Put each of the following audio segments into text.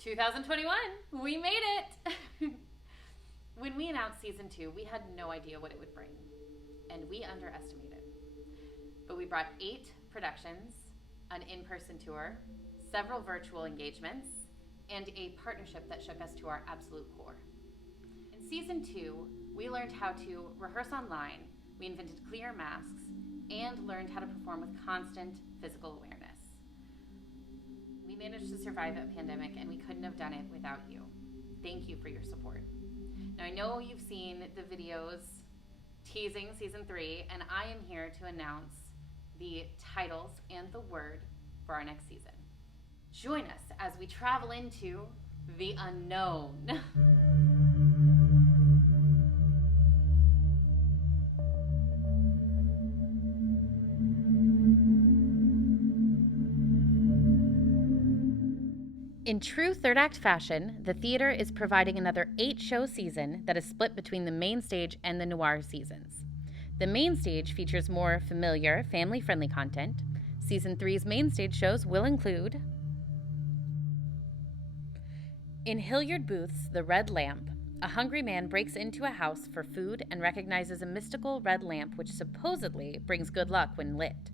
2021, we made it! When we announced season 2, we had no idea what it would bring, and we underestimated. But we brought 8 productions, an in-person tour, several virtual engagements, and a partnership that shook us to our absolute core. In season 2, we learned how to rehearse online, we invented clear masks, and learned how to perform with constant physical awareness. We managed to survive a pandemic, and we couldn't have done it without you. Thank you for your support. Now, I know you've seen the videos teasing season 3, and I am here to announce the titles and the word for our next season. Join us as we travel into the unknown. In true third act fashion, the theater is providing another 8-show season that is split between the main stage and the Noire seasons. The main stage features more familiar, family-friendly content. Season 3's main stage shows will include In Hilliard Booth's The Red Lamp, a hungry man breaks into a house for food and recognizes a mystical red lamp which supposedly brings good luck when lit.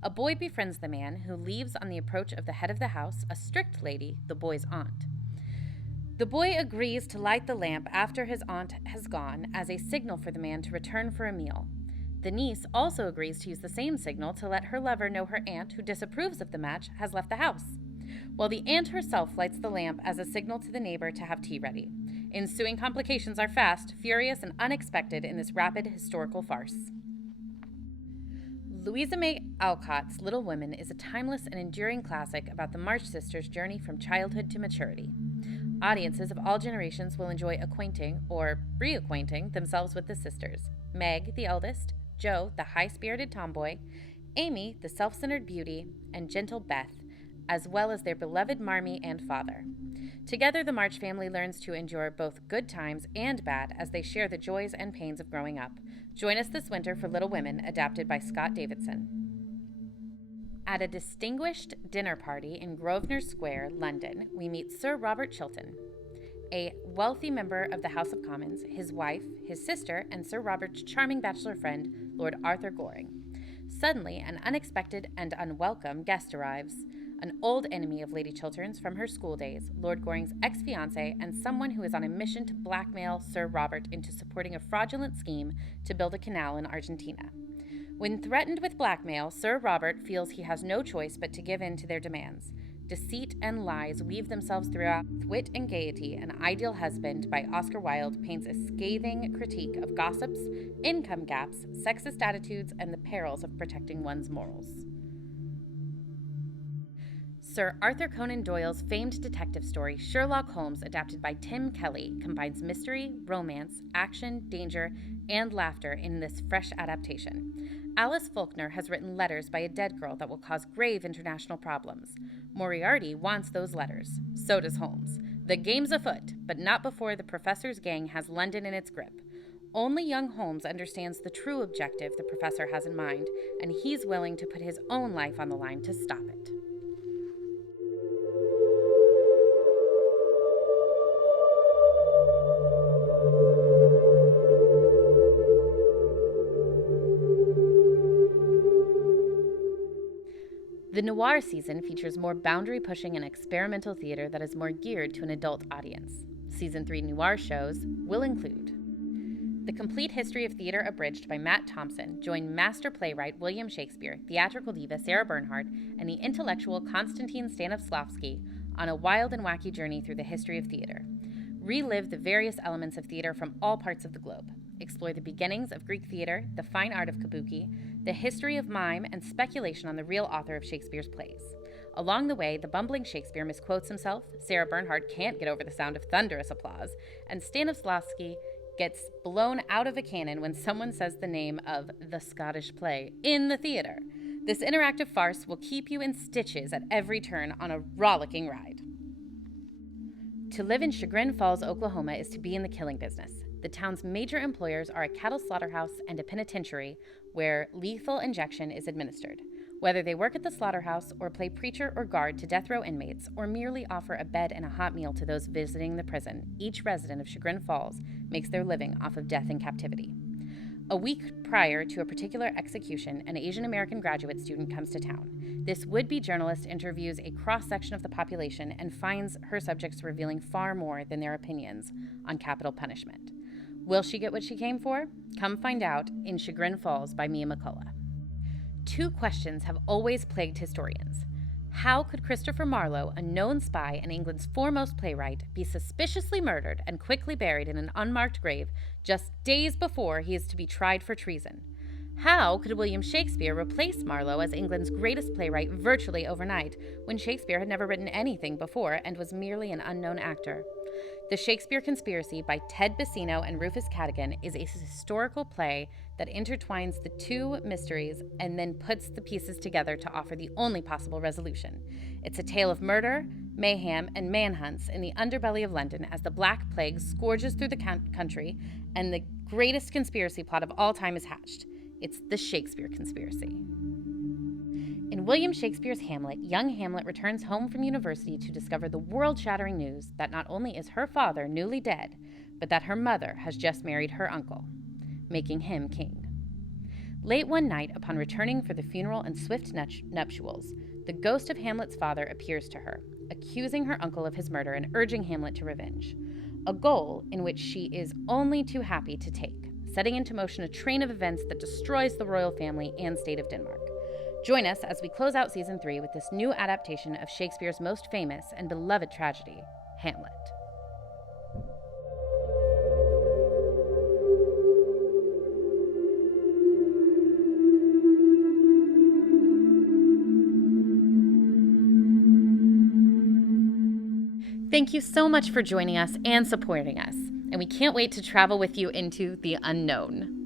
A boy befriends the man, who leaves on the approach of the head of the house, a strict lady, the boy's aunt. The boy agrees to light the lamp after his aunt has gone as a signal for the man to return for a meal. The niece also agrees to use the same signal to let her lover know her aunt, who disapproves of the match, has left the house, while the aunt herself lights the lamp as a signal to the neighbor to have tea ready. Ensuing complications are fast, furious, and unexpected in this rapid historical farce. Louisa May Alcott's Little Women is a timeless and enduring classic about the March sisters' journey from childhood to maturity. Audiences of all generations will enjoy acquainting, or reacquainting, themselves with the sisters. Meg, the eldest, Jo, the high-spirited tomboy, Amy, the self-centered beauty, and gentle Beth, as well as their beloved Marmee and father. Together, the March family learns to endure both good times and bad as they share the joys and pains of growing up. Join us this winter for Little Women, adapted by Scott Davidson. At a distinguished dinner party in Grosvenor Square, London, we meet Sir Robert Chiltern, a wealthy member of the House of Commons, his wife, his sister, and Sir Robert's charming bachelor friend, Lord Arthur Goring. Suddenly, an unexpected and unwelcome guest arrives. An old enemy of Lady Chiltern's from her school days, Lord Goring's ex-fiancé, and someone who is on a mission to blackmail Sir Robert into supporting a fraudulent scheme to build a canal in Argentina. When threatened with blackmail, Sir Robert feels he has no choice but to give in to their demands. Deceit and lies weave themselves throughout. Wit and Gaiety, An Ideal Husband by Oscar Wilde paints a scathing critique of gossips, income gaps, sexist attitudes, and the perils of protecting one's morals. Sir Arthur Conan Doyle's famed detective story, Sherlock Holmes, adapted by Tim Kelly, combines mystery, romance, action, danger, and laughter in this fresh adaptation. Alice Faulkner has written letters by a dead girl that will cause grave international problems. Moriarty wants those letters. So does Holmes. The game's afoot, but not before the professor's gang has London in its grip. Only young Holmes understands the true objective the professor has in mind, and he's willing to put his own life on the line to stop it. The Noire season features more boundary-pushing and experimental theater that is more geared to an adult audience. Season 3 Noire shows will include The Complete History of Theater Abridged by Matt Thompson. Join master playwright William Shakespeare, theatrical diva Sarah Bernhardt, and the intellectual Konstantin Stanislavski on a wild and wacky journey through the history of theater. Relive the various elements of theater from all parts of the globe. Explore the beginnings of Greek theater, the fine art of kabuki, the history of mime, and speculation on the real author of Shakespeare's plays. Along the way, the bumbling Shakespeare misquotes himself, Sarah Bernhardt can't get over the sound of thunderous applause, and Stanislavski gets blown out of a cannon when someone says the name of the Scottish play in the theater. This interactive farce will keep you in stitches at every turn on a rollicking ride. To live in Chagrin Falls, Oklahoma is to be in the killing business. The town's major employers are a cattle slaughterhouse and a penitentiary where lethal injection is administered. Whether they work at the slaughterhouse or play preacher or guard to death row inmates or merely offer a bed and a hot meal to those visiting the prison, each resident of Chagrin Falls makes their living off of death in captivity. A week prior to a particular execution, an Asian American graduate student comes to town. This would-be journalist interviews a cross-section of the population and finds her subjects revealing far more than their opinions on capital punishment. Will she get what she came for? Come find out in Chagrin Falls by Mia McCullough. Two questions have always plagued historians. How could Christopher Marlowe, a known spy and England's foremost playwright, be suspiciously murdered and quickly buried in an unmarked grave just days before he is to be tried for treason? How could William Shakespeare replace Marlowe as England's greatest playwright virtually overnight, when Shakespeare had never written anything before and was merely an unknown actor? The Shakespeare Conspiracy by Ted Bassino and Rufus Cadigan is a historical play that intertwines the two mysteries and then puts the pieces together to offer the only possible resolution. It's a tale of murder, mayhem, and manhunts in the underbelly of London as the Black Plague scourges through the country and the greatest conspiracy plot of all time is hatched. It's the Shakespeare Conspiracy. In William Shakespeare's Hamlet, young Hamlet returns home from university to discover the world-shattering news that not only is her father newly dead, but that her mother has just married her uncle, making him king. Late one night, upon returning for the funeral and swift nuptials, the ghost of Hamlet's father appears to her, accusing her uncle of his murder and urging Hamlet to revenge, a goal in which she is only too happy to take, setting into motion a train of events that destroys the royal family and state of Denmark. Join us as we close out Season 3 with this new adaptation of Shakespeare's most famous and beloved tragedy, Hamlet. Thank you so much for joining us and supporting us, and we can't wait to travel with you into the unknown.